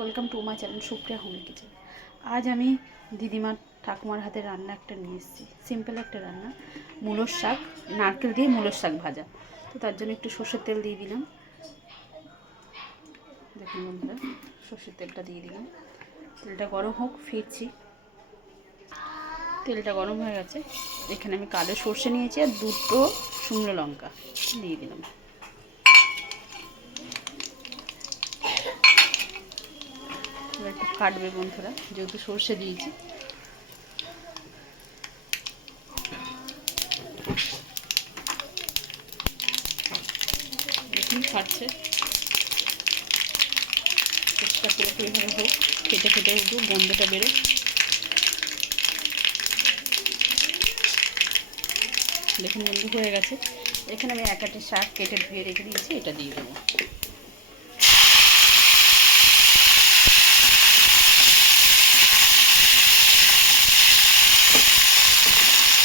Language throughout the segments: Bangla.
Welcome to my channel Supriya home kitchen. আজ আমি দিদিমার ঠাকুমার হাতে রান্না একটা নিয়ে এসেছি, সিম্পল একটা রান্না, মূলোর শাক, নারকেল দিয়ে মূলোর শাক ভাজা। তো তার জন্য একটু সর্ষের তেল দিয়ে দিলাম। দেখুন বন্ধুরা, সর্ষের তেলটা দিয়ে দিলাম। তেলটা গরম হোক, ফিরছি। তেলটা গরম হয়ে গেছে। এখানে আমি কালো সর্ষে নিয়েছি আর দুটো শুকনো লঙ্কা দিয়ে দিলাম। একটু কাটবে বন্ধুরা, যেহেতু সর্ষে দিয়েছি। দেখুন ফাটছে, পরিষ্কার পুরোপুরিভাবে হোক, ফেটে ফেটে উঠুক, গন্ধটা বেরো। দেখুন বন্ধু হয়ে গেছে। এখানে আমি এক আটি শাক কেটে ধুয়ে রেখে দিয়েছি, এটা দিয়ে দেবো।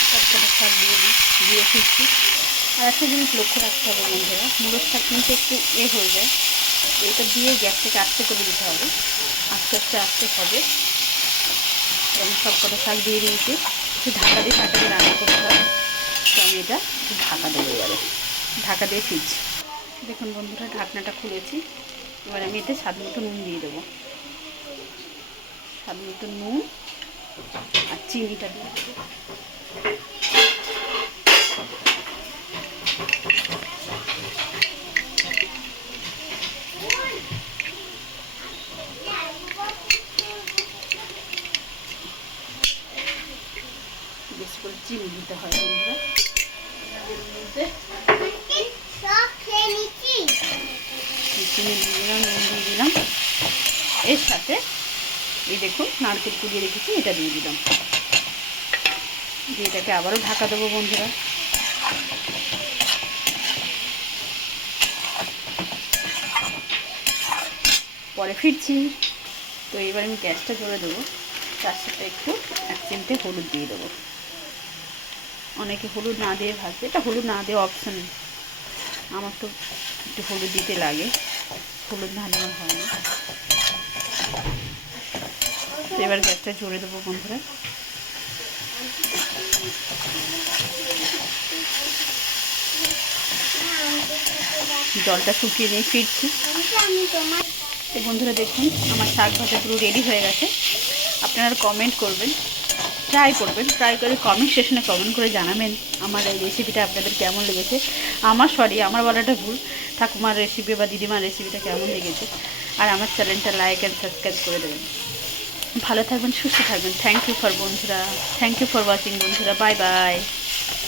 সবকটা শাক দিয়ে ফিরছি। আর একটা জিনিস লক্ষ্য রাখতে হবে বন্ধুরা, মূলোর শাক কিন্তু একটু হয়ে যায়, এটা দিয়ে গ্যাসটাকে আস্তে করে দিতে হবে, আস্তে আস্তে আস্তে হবে। আমি সবকটা শাক দিয়ে দিয়েছি, একটু ঢাকা দিয়ে রান্না করতে হবে। তো আমি এটা ঢাকা দেবো, এবারে ঢাকা দিয়ে ফিরছি। দেখুন বন্ধুরা, ঢাকনাটা খুলেছি। এবার আমি এতে স্বাদ মতো নুন দিয়ে দেবো, স্বাদ মতো নুন আর চিনিটা দিয়ে দেবো। বেশি করে চিনি দিতে হয় বন্ধুরা। চিনি দিয়ে দিলাম, নুন দিয়ে দিলাম, এর সাথে এই দেখুন নারকেল কুড়িয়ে রেখেছি, এটা দিয়ে দিলাম। দিয়ে এটাকে আবারও ঢাকা দেবো বন্ধুরা। পরে ফিরছি। তো এবার আমি গ্যাসটা জ্বলে দেবো, তার সাথে একটু 1 চিমটে হলুদ দিয়ে দেবো। অনেকে হলুদ না দিয়ে ভাজছে, এটা হলুদ না দেওয়া অপশান, আমার তো একটু হলুদ দিতে লাগে, হলুদ না হলে আমার হয় না। তো এবার গ্যাসটা জ্বলে দেবো বন্ধুরা। জলটা শুকিয়ে নিয়ে ফিরছি। তো বন্ধুরা দেখুন, আমার শাক ভাজা পুরো রেডি হয়ে গেছে। আপনারা কমেন্ট করবেন, ট্রাই করে কমেন্ট সেকশনে কমেন্ট করে জানাবেন আমার এই রেসিপিটা আপনাদের কেমন লেগেছে। আমার বলাটা ভুল, ঠাকুমার রেসিপি বা দিদিমার রেসিপিটা কেমন লেগেছে। আর আমার চ্যানেলটা লাইক অ্যান্ড সাবস্ক্রাইব করে দেবেন। ভালো থাকবেন, সুস্থ থাকবেন। থ্যাংক ইউ ফর ওয়াচিং বন্ধুরা। Bye bye.